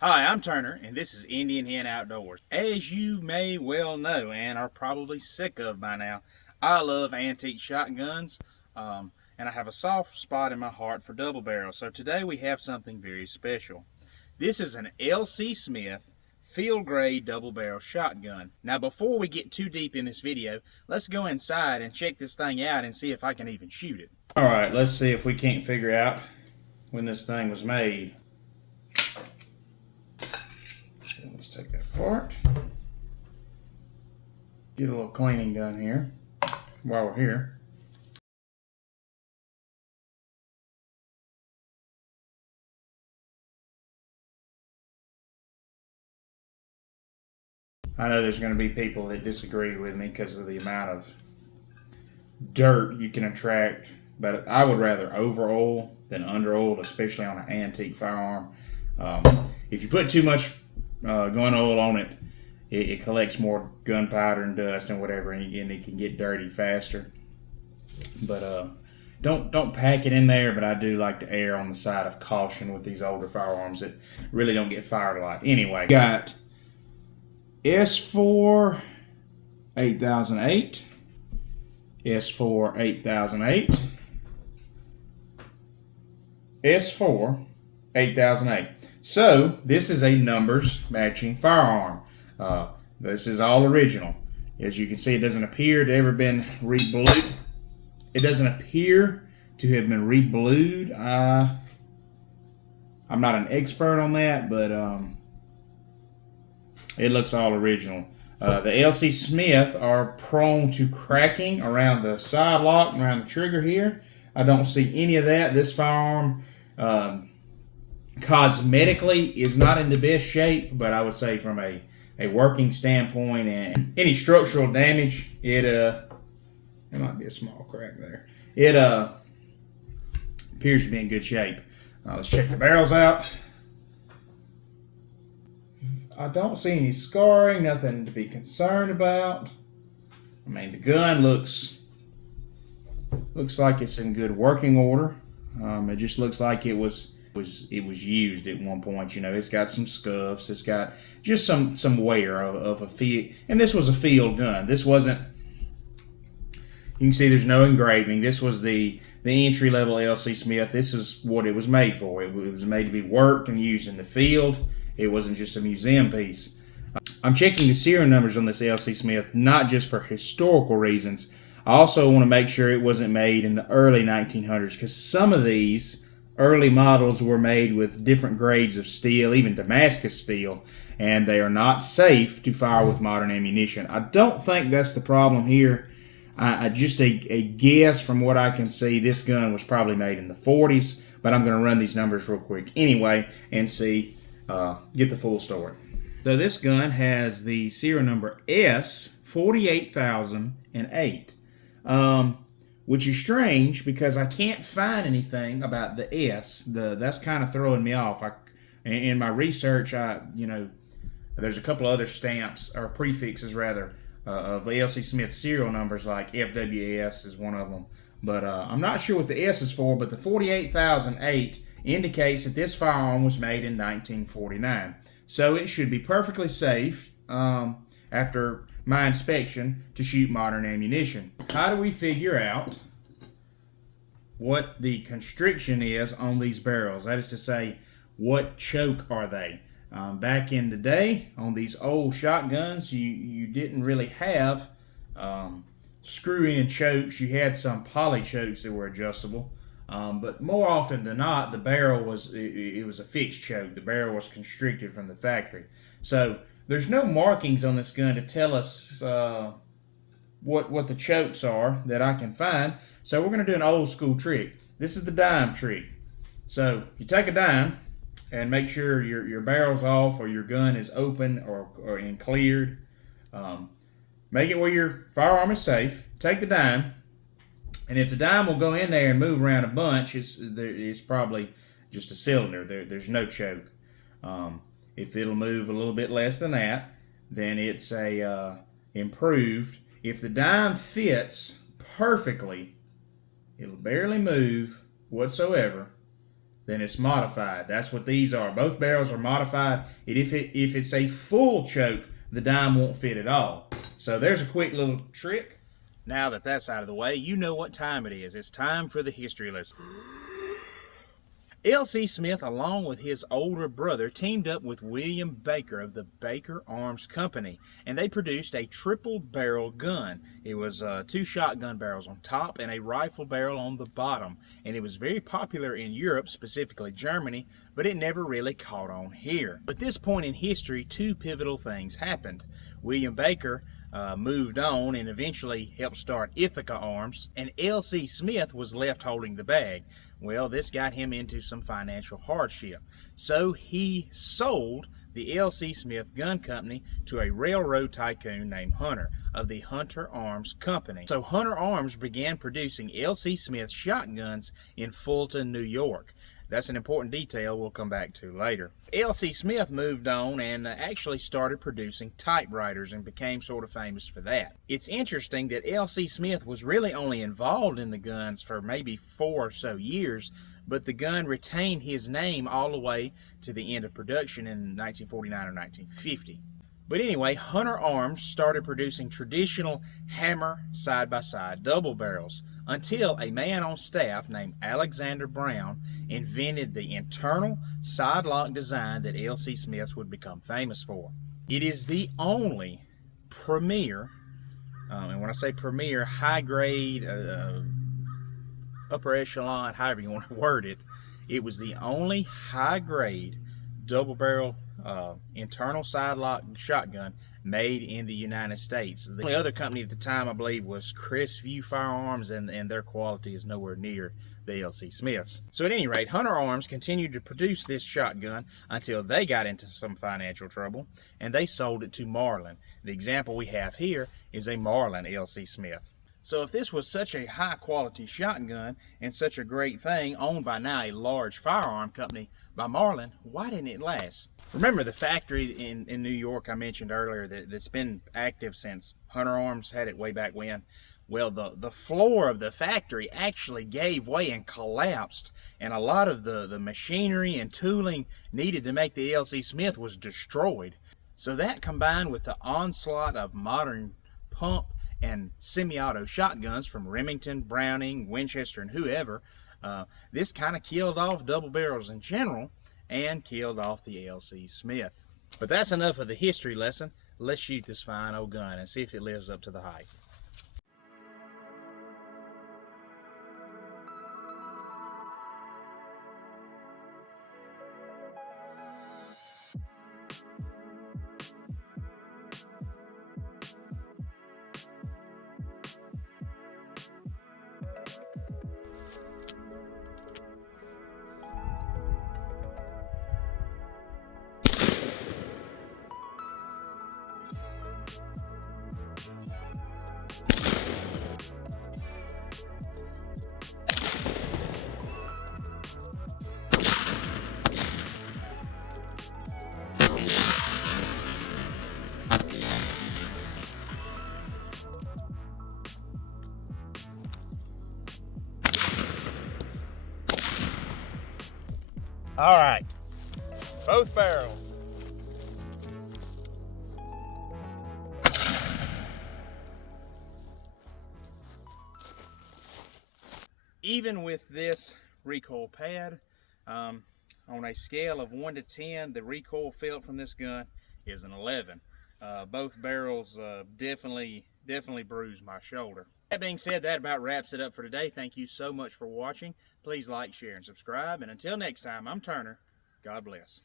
Hi, I'm Turner, and this is Indian Hen Outdoors. As you may well know, and are probably sick of by now, I love antique shotguns, and I have a soft spot in my heart for double barrels. So today we have something very special. This is an L.C. Smith field grade double barrel shotgun. Now before we get too deep in this video, let's go inside and check this thing out and see if I can even shoot it. Alright, let's see if we can't figure out when this thing was made. Let's take that apart. Get a little cleaning done here while we're here. I know there's going to be people that disagree with me because of the amount of dirt you can attract, but I would rather over oil than under oil, especially on an antique firearm. If you put too much gun oil on it, it collects more gunpowder and dust and whatever, and it can get dirty faster. But don't pack it in there. But I do like to err on the side of caution with these older firearms that really don't get fired a lot. Anyway, got S4 8008, S4 8008, S4 8008. So this is a numbers matching firearm. This is all original. As you can see, it doesn't appear to ever been reblued. It doesn't appear to have been reblued. I'm not an expert on that, but it looks all original. The L.C. Smith are prone to cracking around the side lock and around the trigger here. I don't see any of that. This firearm cosmetically is not in the best shape, but I would say from a working standpoint and any structural damage, there might be a small crack there. It appears to be in good shape. Let's check the barrels out. I don't see any scarring, nothing to be concerned about. I mean, the gun looks like it's in good working order. It just looks like it was used at one point. You know, it's got some scuffs. It's got just some wear of a field. And this was a field gun. This wasn't. You can see there's no engraving. This was the entry level L.C. Smith. This is what it was made for. It was made to be worked and used in the field. It wasn't just a museum piece. I'm checking the serial numbers on this L.C. Smith, not just for historical reasons. I also want to make sure it wasn't made in the early 1900s, because some of these early models were made with different grades of steel, even Damascus steel, and they are not safe to fire with modern ammunition. I don't think that's the problem here. Just a guess from what I can see, this gun was probably made in the 40s, but I'm going to run these numbers real quick anyway and see, get the full story. So this gun has the serial number S48008, which is strange because I can't find anything about the S. That's kind of throwing me off. In my research, there's a couple other stamps or prefixes rather of L.C. Smith serial numbers, like FWS is one of them. But I'm not sure what the S is for, but the 48008 indicates that this firearm was made in 1949. So it should be perfectly safe after my inspection to shoot modern ammunition. How do we figure out what the constriction is on these barrels? That is to say, what choke are they? Back in the day, on these old shotguns, you didn't really have screw-in chokes. You had some poly chokes that were adjustable, but more often than not, the barrel was it was a fixed choke. The barrel was constricted from the factory. So there's no markings on this gun to tell us what the chokes are that I can find. So we're going to do an old school trick. This is the dime trick. So you take a dime and make sure your barrel's off or your gun is open or and cleared. Make it where your firearm is safe. Take the dime, and if the dime will go in there and move around a bunch, it's probably just a cylinder. There's no choke. If it'll move a little bit less than that, then it's a improved. If the dime fits perfectly, it'll barely move whatsoever, then it's modified. That's what these are. Both barrels are modified. And if it's a full choke, the dime won't fit at all. So there's a quick little trick. Now that that's out of the way, you know what time it is. It's time for the history lesson. L.C. Smith, along with his older brother, teamed up with William Baker of the Baker Arms Company, and they produced a triple-barrel gun. It was 2 shotgun barrels on top and a rifle barrel on the bottom, and it was very popular in Europe, specifically Germany, but it never really caught on here. At this point in history, 2 pivotal things happened. William Baker moved on and eventually helped start Ithaca Arms, and L.C. Smith was left holding the bag. Well, this got him into some financial hardship, so he sold the L.C. Smith Gun Company to a railroad tycoon named Hunter of the Hunter Arms Company. So Hunter Arms began producing L.C. Smith shotguns in Fulton, New York. That's an important detail we'll come back to later. L.C. Smith moved on and actually started producing typewriters and became sort of famous for that. It's interesting that L.C. Smith was really only involved in the guns for maybe 4 or so years, but the gun retained his name all the way to the end of production in 1949 or 1950. But anyway, Hunter Arms started producing traditional hammer side-by-side double barrels until a man on staff named Alexander Brown invented the internal side lock design that L.C. Smiths would become famous for. It is the only premier, and when I say premier, high-grade, upper echelon, however you want to word it, it was the only high-grade double barrel internal side lock shotgun made in the United States. The only other company at the time, I believe, was Crestview Firearms, and their quality is nowhere near the L.C. Smiths. So at any rate, Hunter Arms continued to produce this shotgun until they got into some financial trouble, and they sold it to Marlin. The example we have here is a Marlin L.C. Smith. So if this was such a high quality shotgun and such a great thing owned by now a large firearm company by Marlin, why didn't it last? Remember the factory in New York I mentioned earlier that's been active since Hunter Arms had it way back when? Well, the floor of the factory actually gave way and collapsed, and a lot of the machinery and tooling needed to make the L.C. Smith was destroyed. So that, combined with the onslaught of modern pump and semi-auto shotguns from Remington, Browning, Winchester, and whoever, this kind of killed off double barrels in general and killed off the L.C. Smith. But that's enough of the history lesson. Let's shoot this fine old gun and see if it lives up to the hype. All right, both barrels. Even with this recoil pad, on a scale of 1 to 10, the recoil felt from this gun is an 11. Both barrels definitely bruised my shoulder. That being said, that about wraps it up for today. Thank you so much for watching. Please like, share, and subscribe. And until next time, I'm Turner. God bless.